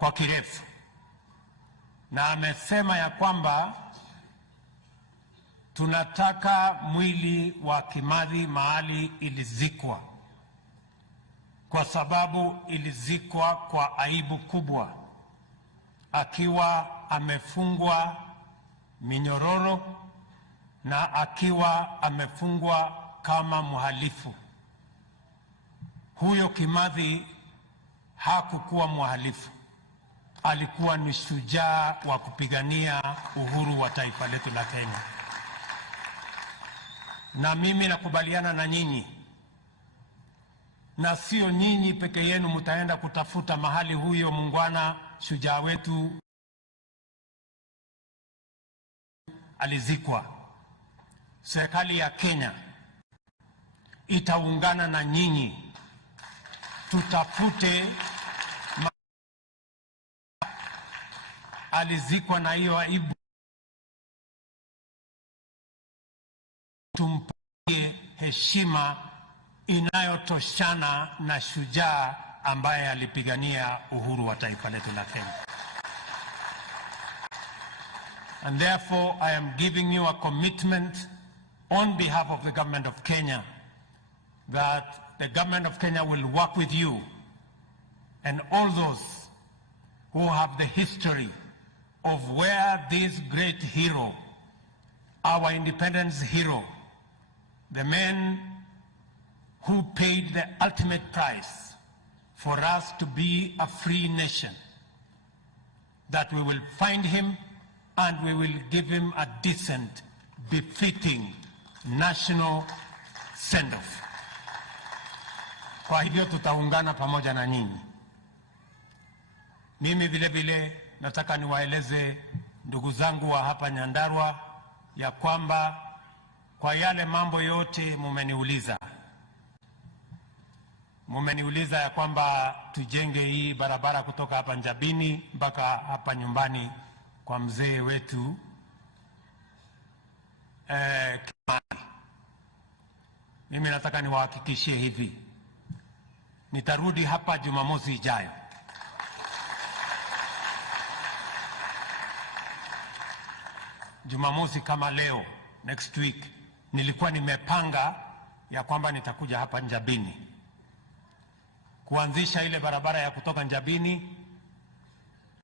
kwa kirefu, na amesema ya kwamba tunataka mwili wa Kimathi mahali ilizikwa, kwa sababu ilizikwa kwa aibu kubwa, akiwa amefungwa minyororo na akiwa amefungwa kama mhalifu. Huyo Kimathi hakukuwa mhalifu, alikuwa ni shujaa wa kupigania uhuru wa taifa letu la Kenya. Na mimi nakubaliana na nyinyi, na sio nyinyi peke yenu mtaenda kutafuta mahali huyo muungwana shujaa wetu alizikwa. Serikali ya Kenya itaungana na nyinyi tutafute alizikwa, na hiyo aibu tumpatie heshima inayotoshana na shujaa ambaye alipigania uhuru wa taifa letu la Kenya. And therefore I am giving you a commitment on behalf of the government of Kenya that the government of Kenya will work with you and all those who have the history of where this great hero, our independence hero, the man who paid the ultimate price for us to be a free nation, that we will find him and we will give him a decent, befitting national send-off. Kwa hivyo tutaungana pamoja na nyinyi. Mimi vile vile nataka niwaeleze ndugu zangu wa hapa Nyandarua ya kwamba kwa yale mambo yote mumeniuliza ya kwamba tujenge hii barabara kutoka hapa Njabini mpaka hapa nyumbani kwa mzee wetu Kimathi. Mimi nataka niwahakikishie hivi, nitarudi hapa Jumamosi ijayo. Jumamosi kama leo, next week, nilikuwa nimepanga ya kwamba nitakuja hapa Njabini kuanzisha ile barabara ya kutoka Njabini